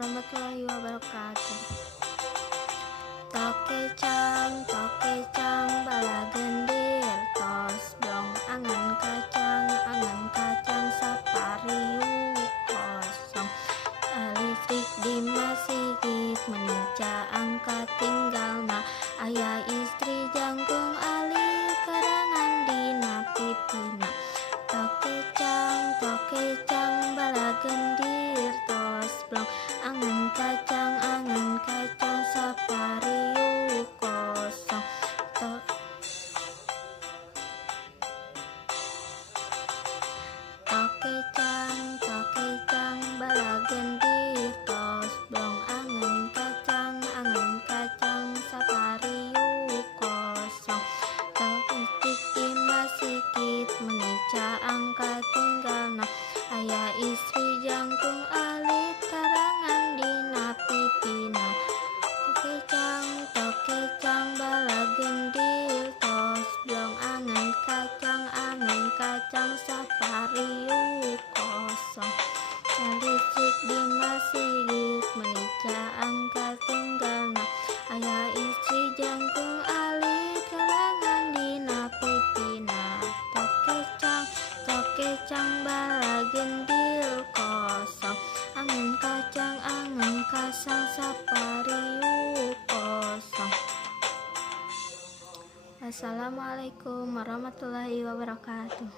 warahmatullahi wabarakatuh. Toke cang, bala gendir, tos blong, angan kacang, sapariu kosong. Listrik di masjid, menica angkat tinggalna, ayah istri jangkung ali, karangan dina pipina. Toke cang, bala gendir, tos blong, angan kacang, sapariu kosong. Toke cang, bala gendir, tos blong, angan kacang, sapariu kosong. Listrik di masjid, menica angkat tinggalna, ayah istri jangkung alit, karangan dina pipina. Toke cang, bala gendir, tos blong, angan kacang, sapariu kosong. Listrik di masjid, menica angkat tinggalna, ayah istri jangkung alit, karangan dina pipina. Toke cang, bala gendir kosong, angan kacang, sapariu kosong. Assalamualaikum warahmatullahi wabarakatuh.